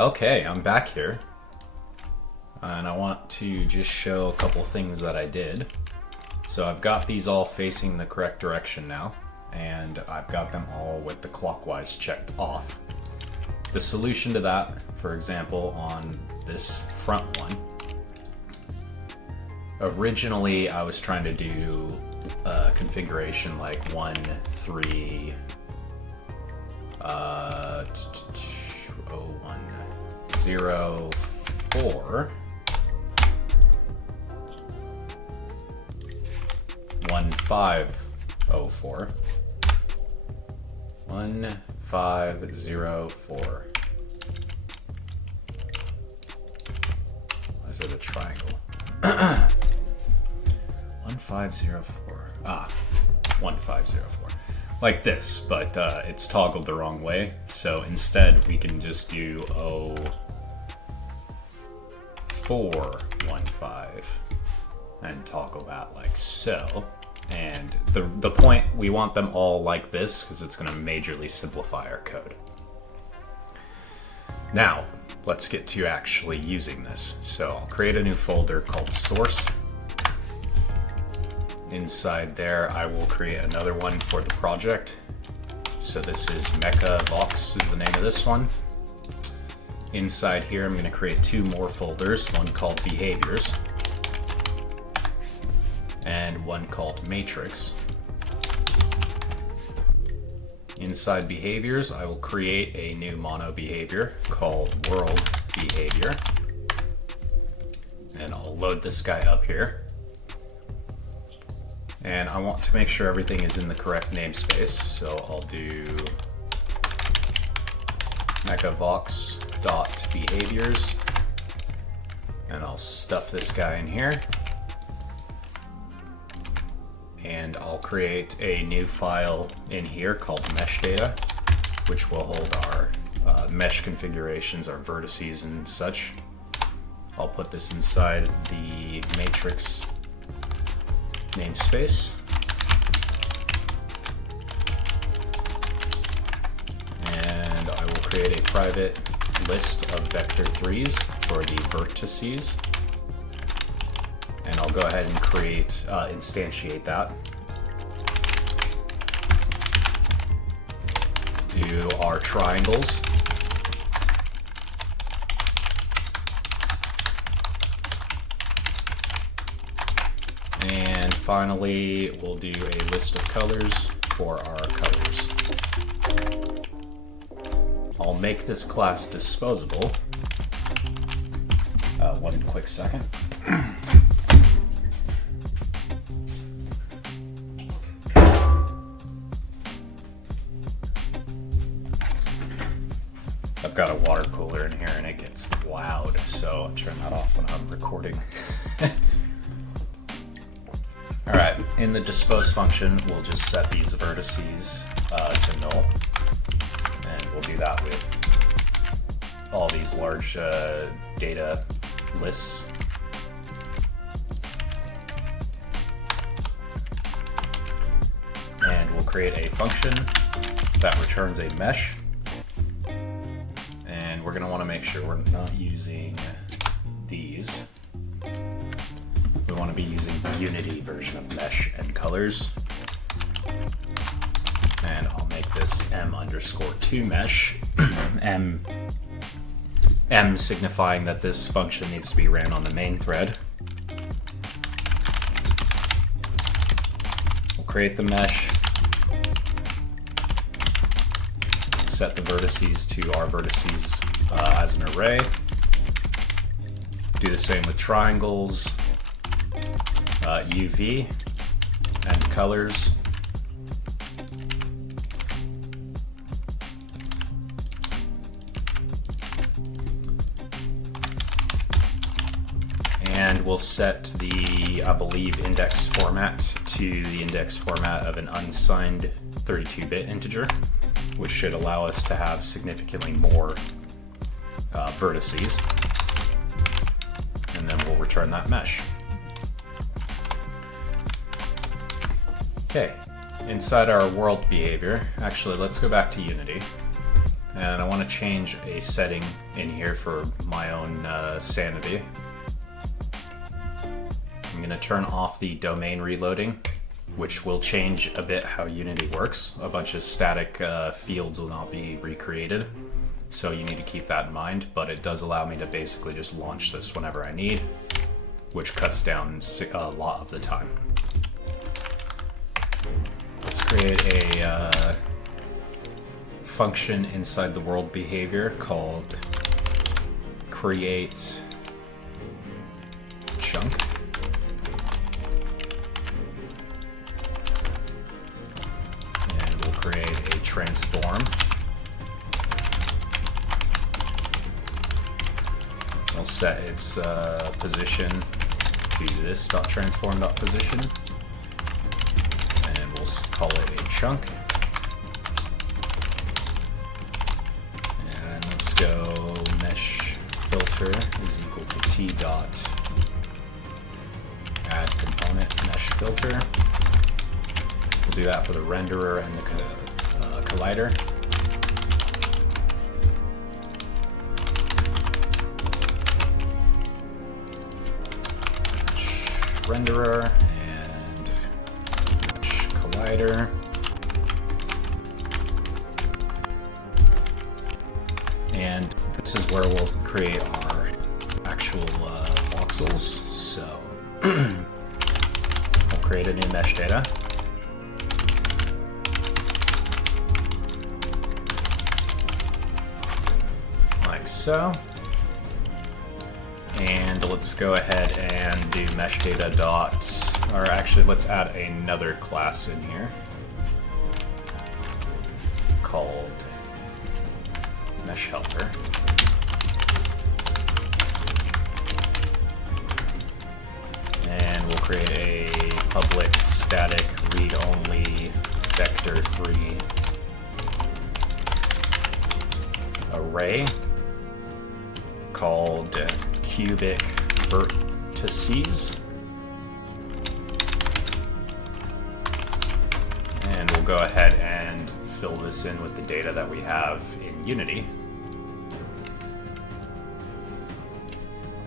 Okay, I'm back here. And I want to just show a couple things that I did. So I've got these all facing the correct direction now, and I've got them all with the clockwise checked off. The solution to that, for example, on this front one, originally I was trying to do a configuration like 1, 3, 1, 0, 4, 1, 5, 0, 4, 1, 5, 0, 4. Why is it a triangle? 1, 5, 0, 4. 1, 5, 0, 4. Like this, but it's toggled the wrong way. So instead we can just do 0, 4, 1, 5 and toggle that like so. And the point, we want them all like this because it's going to majorly simplify our code. Now, let's get to actually using this. So I'll create a new folder called source. Inside there, I will create another one for the project. So this is Mecha Vox is the name of this one. Inside here, I'm going to create 2 more folders, one called behaviors and one called matrix. Inside behaviors, I will create a new mono behavior called world behavior. And I'll load this guy up here. And I want to make sure everything is in the correct namespace. So I'll do mechavox.behaviors. And I'll stuff this guy in here. And I'll create a new file in here called MeshData, which will hold our mesh configurations, our vertices and such. I'll put this inside the matrix namespace. And I will create a private list of vector 3s for the vertices. And I'll go ahead and create, instantiate that. Do our triangles. And finally, we'll do a list of colors for our colors. I'll make this class disposable. One quick second. I've got a water cooler in here and it gets loud, so I'll turn that off when I'm recording. Alright, in the dispose function, we'll just set these vertices to null. And we'll do that with all these large data lists. And we'll create a function that returns a mesh. And we're going to want to make sure we're not using these. We want to be using the Unity version of mesh and colors. And I'll make this m_2mesh. M signifying that this function needs to be ran on the main thread. We'll create the mesh. Set the vertices to our vertices as an array. Do the same with triangles, UV, and colors. And we'll set the, I believe, index format to the index format of an unsigned 32-bit integer, which should allow us to have significantly more vertices. And then we'll return that mesh. Okay, inside our world behavior, actually let's go back to Unity and I want to change a setting in here for my own sanity. I'm going to turn off the domain reloading, which will change a bit how Unity works. A bunch of static fields will not be recreated, so you need to keep that in mind, but it does allow me to basically just launch this whenever I need, which cuts down a lot of the time. Let's create a function inside the world behavior called create chunk. And we'll create a transform. We'll set its position to this .transform.position, and we'll call it a chunk. And let's go mesh filter is equal to t dot add component mesh filter. We'll do that for the renderer and the collider. Renderer and collider, and this is where we'll create our actual voxels. So we'll create a new MeshData. Like so. And let's go ahead and do MeshData dot, or actually let's add another class in here called MeshHelper. And we'll create a public static read-only vector3 array called cubic vertices, and we'll go ahead and fill this in with the data that we have in Unity,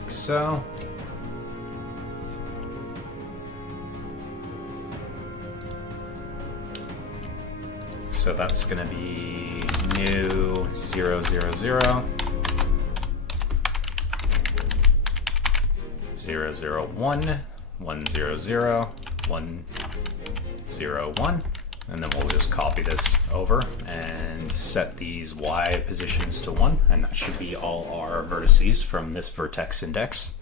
like so. So that's going to be new 0, 0, 0. 0, 0, 1, 1, 0, 0, 1, 0, 1, and then we'll just copy this over and set these Y positions to 1, and that should be all our vertices from this vertex index.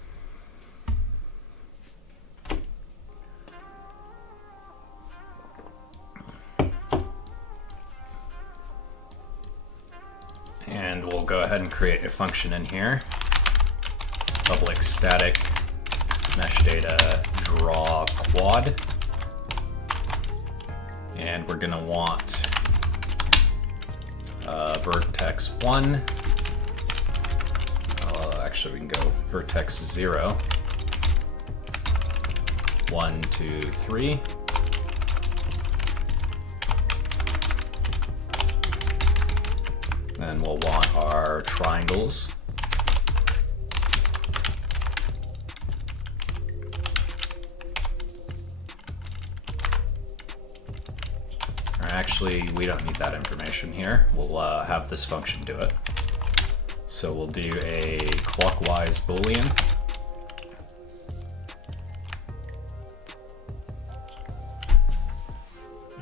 And we'll go ahead and create a function in here, public static MeshData draw quad, and we're going to want vertex 1. Actually, we can go vertex 0, 1, 2, 3. And we'll want our triangles. Actually, we don't need that information here. We'll have this function do it. So we'll do a clockwise Boolean.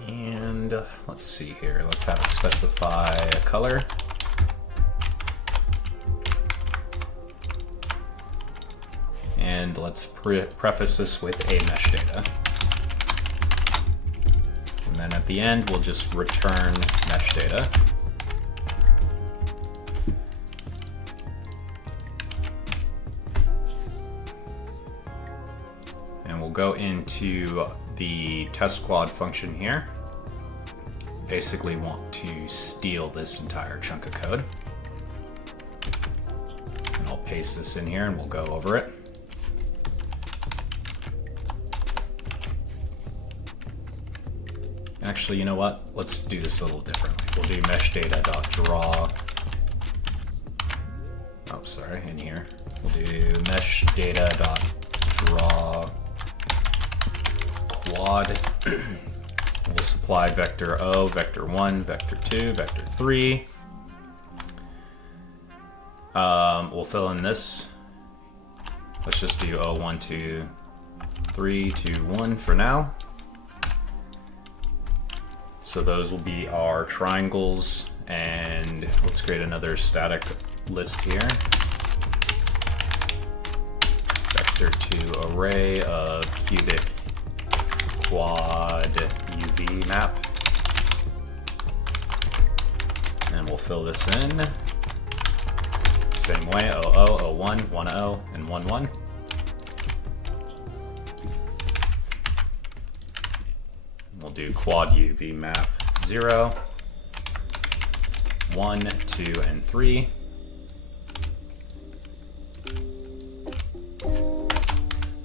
And let's see here. Let's have it specify a color. And let's preface this with a MeshData. And then at the end, we'll just return MeshData. And we'll go into the test squad function here. Basically want to steal this entire chunk of code. And I'll paste this in here and we'll go over it. Actually, you know what? Let's do this a little differently. We'll do MeshData.draw oh, sorry, in here. We'll do MeshData.draw quad. We'll supply vector O, vector 1, vector 2, vector 3. We'll fill in this. Let's just do O, 1, 2, 3, 2, 1 for now. So those will be our triangles, and let's create another static list here. Vector 2 array of cubic quad UV map. And we'll fill this in. Same way, 00, 01, 10, and 11. We'll do quad UV map 0, 1, 2, and 3.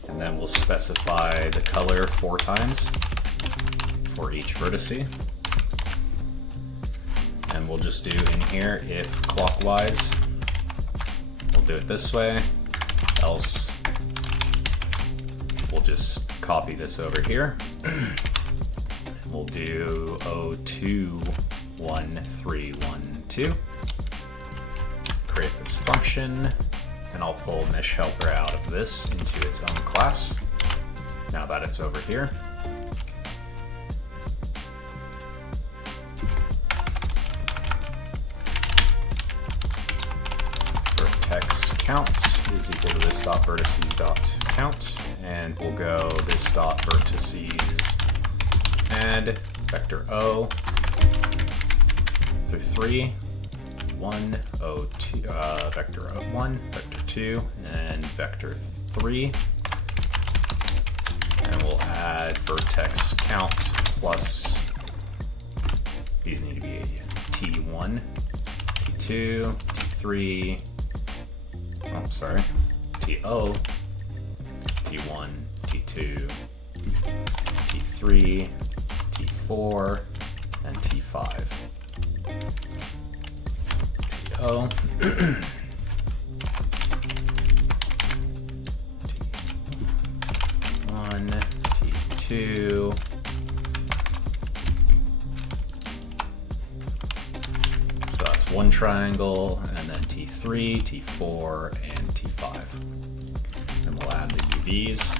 And then we'll specify the color 4 times for each vertice. And we'll just do in here if clockwise. We'll do it this way, else we'll just copy this over here. We'll do 02, 1, 3, 1, 2. Create this function, and I'll pull mesh helper out of this into its own class, now that it's over here. Vertex count is equal to this dot vertices dot count, and we'll go this dot vertices add vector O through 3, 1, 0, 2, vector 1, vector 2, and vector 3. And we'll add vertex count plus, these need to be T1, T2, T3, oh, sorry, TO, T1, T2, T3, T4, and T5. TO. T1, T2. So that's one triangle, and then T3, T4, and T5. And we'll add the UVs.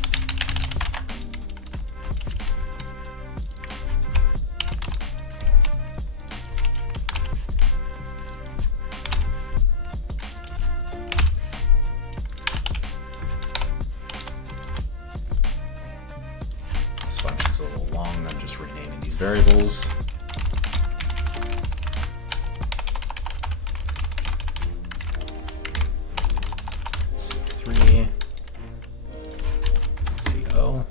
Function's a little long, I'm just renaming these variables. C3, CO.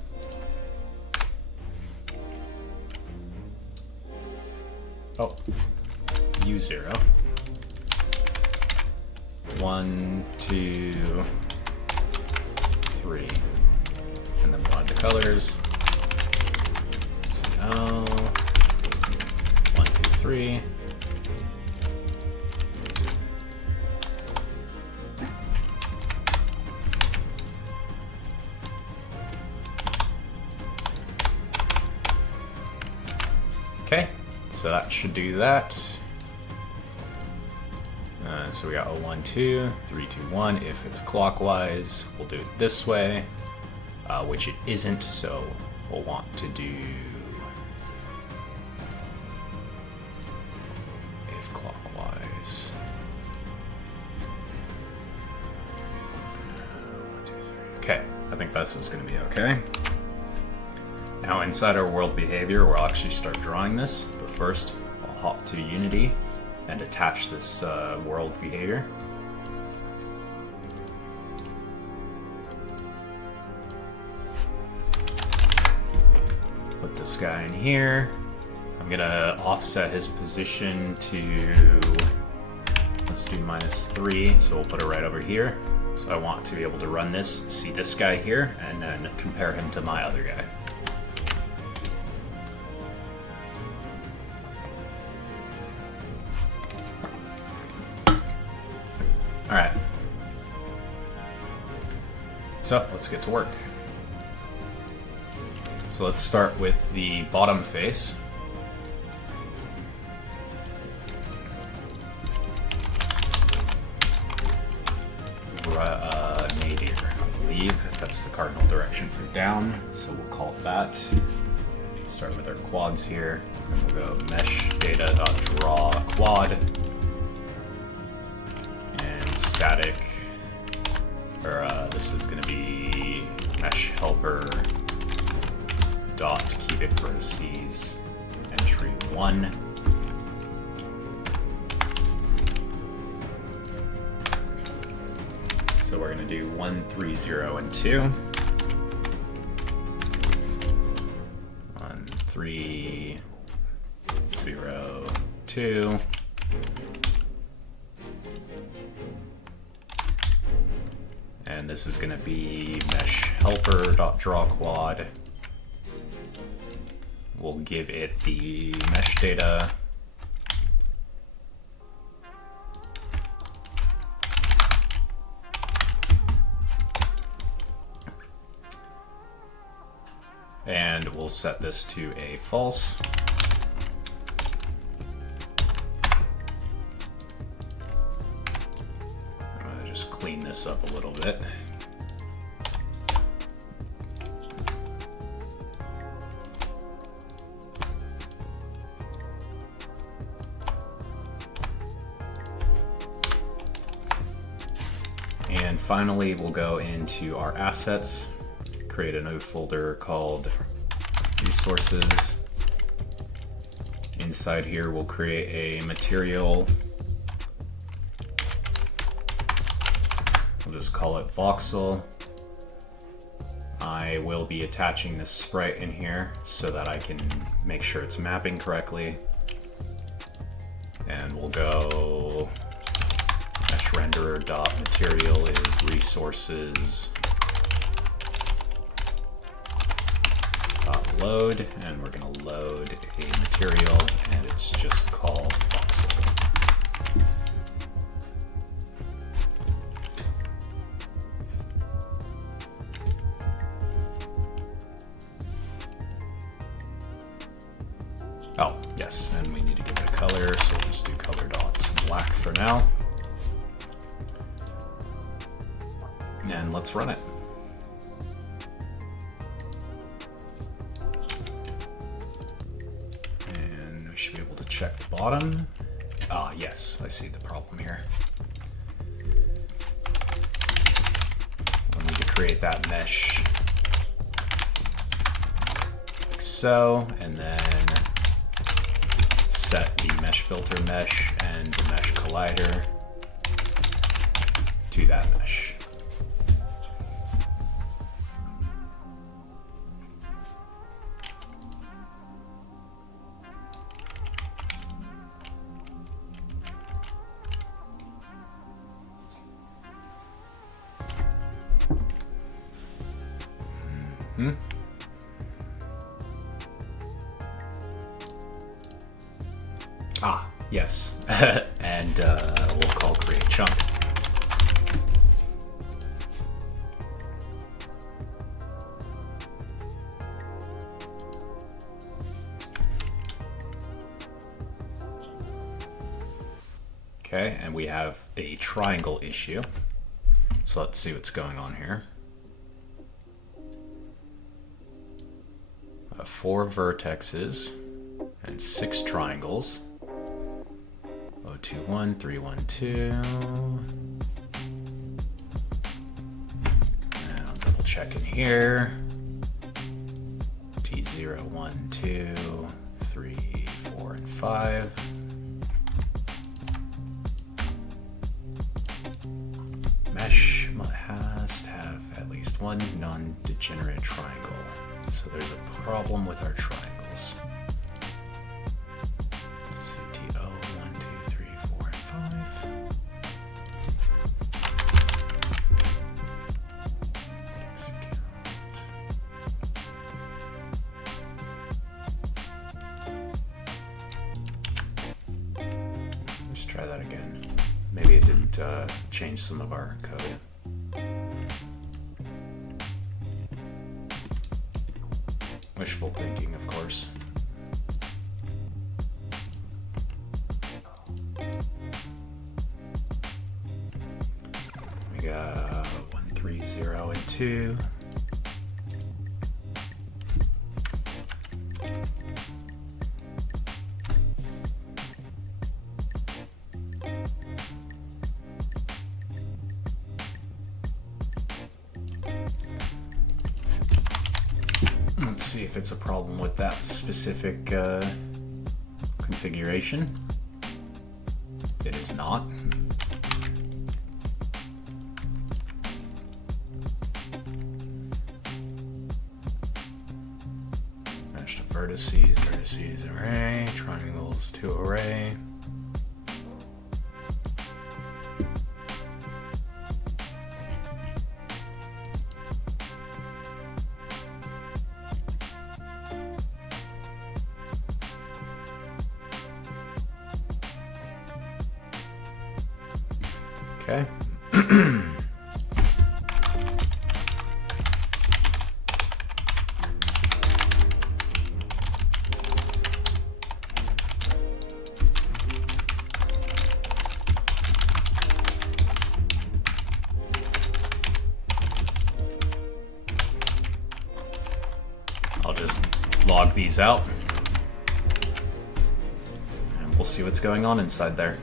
Oh, U0. 1, 2, 3. And then we'll add the colors. Oh, 1, 2, 3. Okay, so that should do that. So we got 0, 1, 2, 3, 2, 1. If it's clockwise, we'll do it this way, which it isn't, so we'll want to do clockwise. 1, 2, 3. Okay, I think this is going to be okay. Now inside our world behavior, we'll actually start drawing this, but first I'll hop to Unity and attach this world behavior. Put this guy in here. I'm gonna offset his position to, let's do -3, so we'll put it right over here. So I want to be able to run this, see this guy here, and then compare him to my other guy. Alright, So let's get to work. So let's start with the bottom face. Nadir, I believe. That's the cardinal direction for down, so we'll call it that. Start with our quads here, and we'll go MeshData.draw quad, and static, or this is going to be MeshHelper dot cubic vertices entry 1. So we're going to do 1, 3, 0, and 2. 1, 3, 0, 2. And this is going to be MeshHelper.drawQuad. We'll give it the MeshData. And we'll set this to a false. I'm going to just clean this up a little bit. And finally, we'll go into our assets, create a new folder called resources. Inside here, we'll create a material. We'll just call it Voxel. I will be attaching this sprite in here so that I can make sure it's mapping correctly. And we'll go meshRenderer.material is resources load, and we're going to load a material, and it's just called Voxel. Oh, yes, and we need to give it a color, so we'll just do color dot black for now. And let's run it. Should be able to check the bottom. Ah, yes, I see the problem here. We'll need to create that mesh like so, and then set the mesh filter mesh and the mesh collider to that mesh. Ah, yes. And we'll call create chunk. Okay, and we have a triangle issue. So let's see what's going on here. 4 vertexes and 6 triangles. 0, 2, 1, 3, 1, 2. And I'll double check in here. T0, 1, 2, 3, 4, and 5. Mesh has to have at least one non-degenerate triangle. So there's a problem with our triangles. CTO 1, 2, 3, 4, and 5. Let's try that again. Maybe it didn't change some of our code. Wishful thinking, of course. We got 1, 3, 0, and 2. Let's see if it's a problem with that specific configuration. It is not. Match to vertices, vertices array, triangles to array. Okay. I'll just log these out and we'll see what's going on inside there.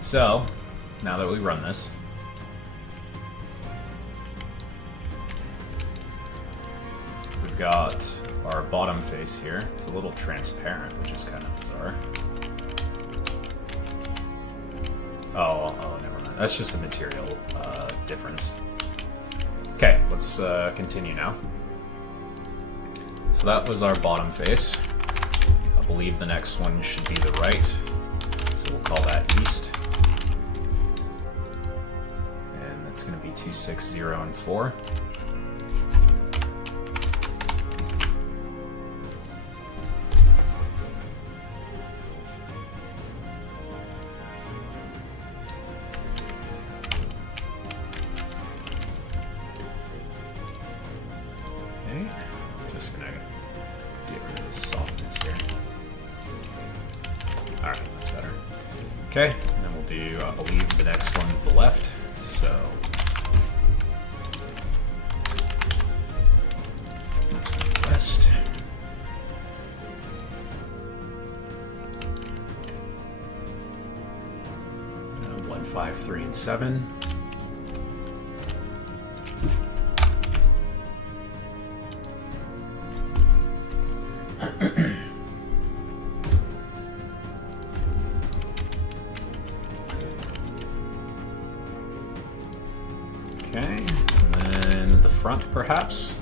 So, now that we run this, we've got our bottom face here. It's a little transparent, which is kind of bizarre. Oh, never mind. That's just a material difference. Okay, let's continue now. So that was our bottom face. I believe the next one should be the right. So we'll call that east. And that's going to be 2, 6, 0, and 4. Just gonna get rid of this softness here. Alright, that's better. Okay, and then we'll do, I believe the next one's the left, so that's the west. Uh, 1, 5, 3, and 7. Okay, and then the front, perhaps.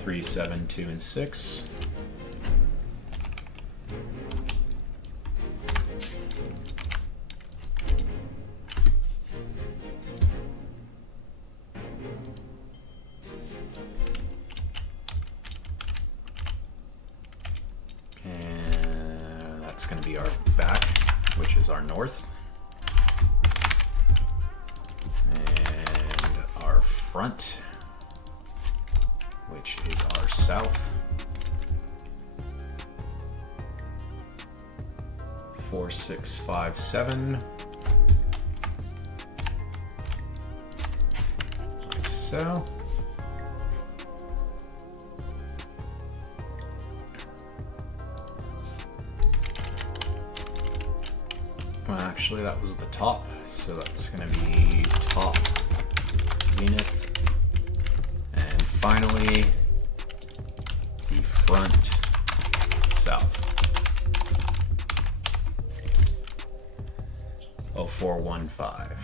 Three, 7, 2, and 6. That's going to be our back, which is our north. And our front, which is our south. 4, 6, 5, 7. Like so. Well, actually, that was the top, so that's going to be top, zenith, and finally the front, south. 0415.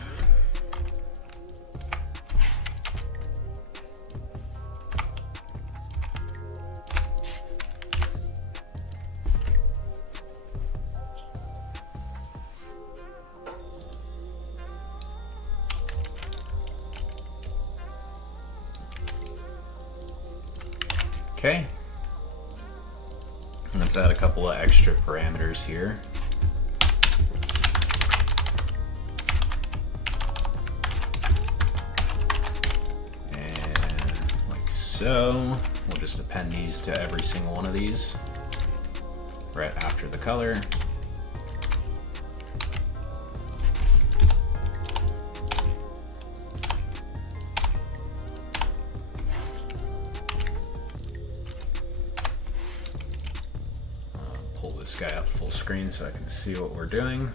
Okay, let's add a couple of extra parameters here. And like so, we'll just append these to every single one of these right after the color. Pull this guy up full screen so I can see what we're doing.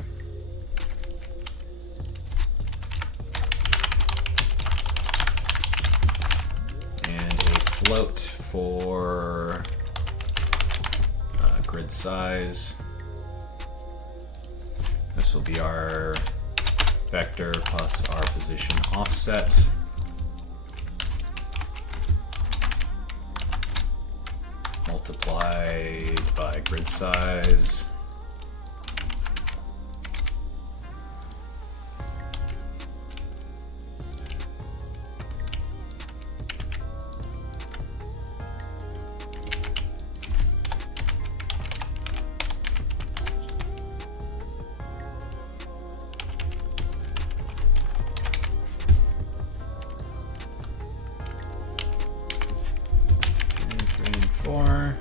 And a float for grid size. This will be our vector plus our position offset. Multiplied by grid size. Four.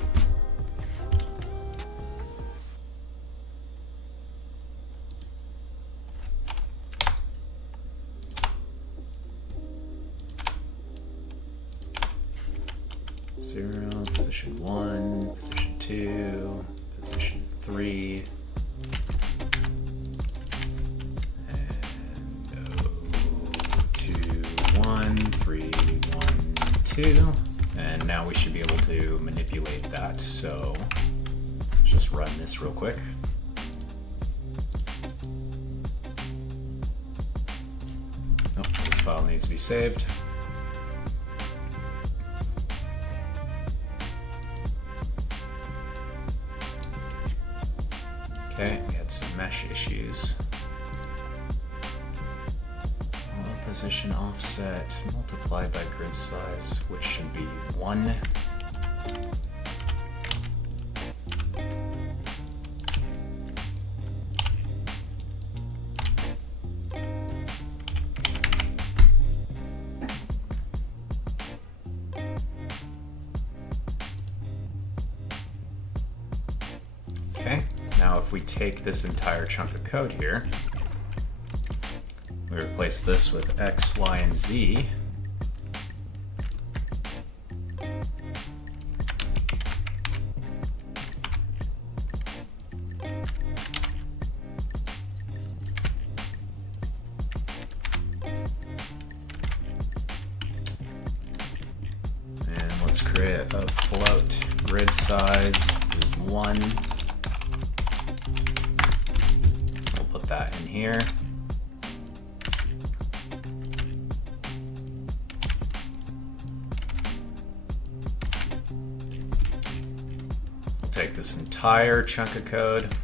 Zero, position 1, position 2, position 3, and 2, 1, 3, 1, 2. And now we should be able to manipulate that. So let's just run this real quick. Oh, this file needs to be saved. Okay, we had some mesh issues. Position offset multiplied by grid size, which should be 1. Okay, now if we take this entire chunk of code here, we replace this with X, Y, and Z. And let's create a float. Grid size is 1. We'll put that in here. Take this entire chunk of code,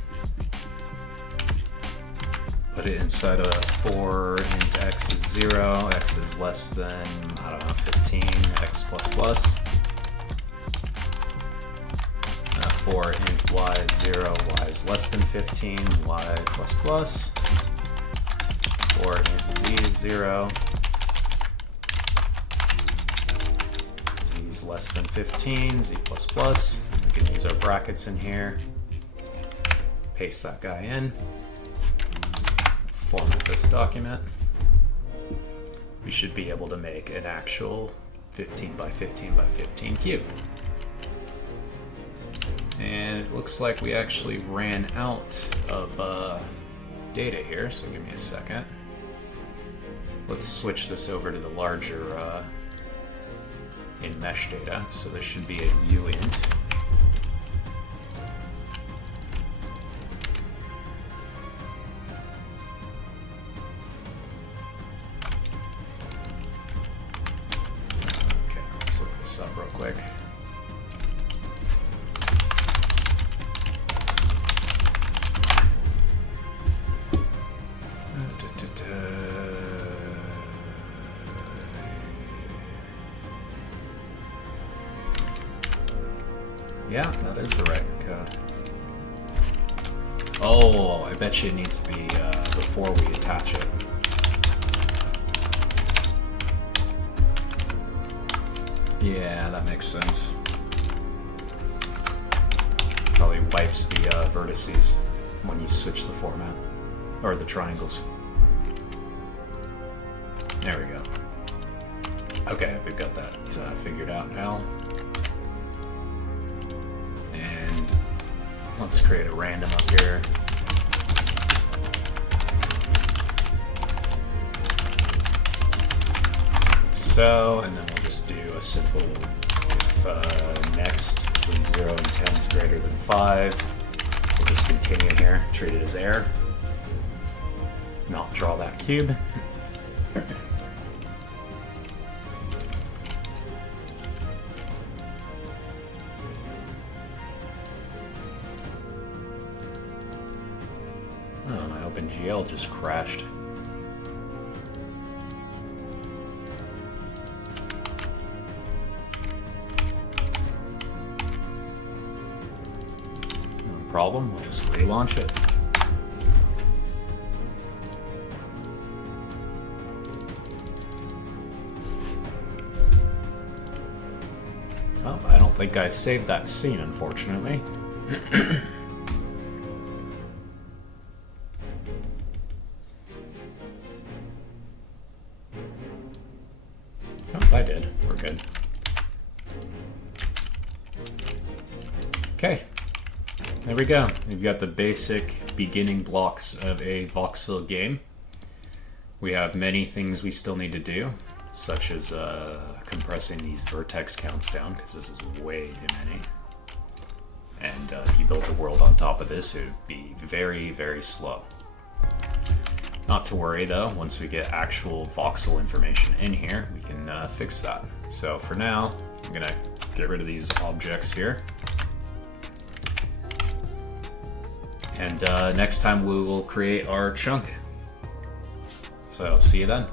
put it inside of 4 int x is 0, x is less than, I don't know, 15, x plus plus. 4 int y is 0, y is less than 15, y plus plus. 4 int z is 0, z is less than 15, z plus plus. We can use our brackets in here, paste that guy in, format this document. We should be able to make an actual 15 by 15 by 15 cube. And it looks like we actually ran out of data here, so give me a second. Let's switch this over to the larger in MeshData. So this should be a uint. Yeah, that is the right code. Oh, I bet you it needs to be before we attach it. Yeah, that makes sense. Probably wipes the vertices when you switch the format, or the triangles. There we go. Okay, we've got that figured out now. And let's create a random up here. So, and then we'll just do a simple if next between 0 and 10 is greater than 5. We'll just continue here, treat it as air. Not draw that cube. Oh, my OpenGL just crashed. No problem, we'll just relaunch it. Oh, I don't think I saved that scene, unfortunately. Oh, I did. We're good. Okay. There we go. We've got the basic beginning blocks of a voxel game. We have many things we still need to do, such as compressing these vertex counts down, because this is way too many. And if you built a world on top of this, it would be very, very slow. Not to worry though, once we get actual voxel information in here, we can fix that. So for now, I'm gonna get rid of these objects here. And next time we will create our chunk. So see you then.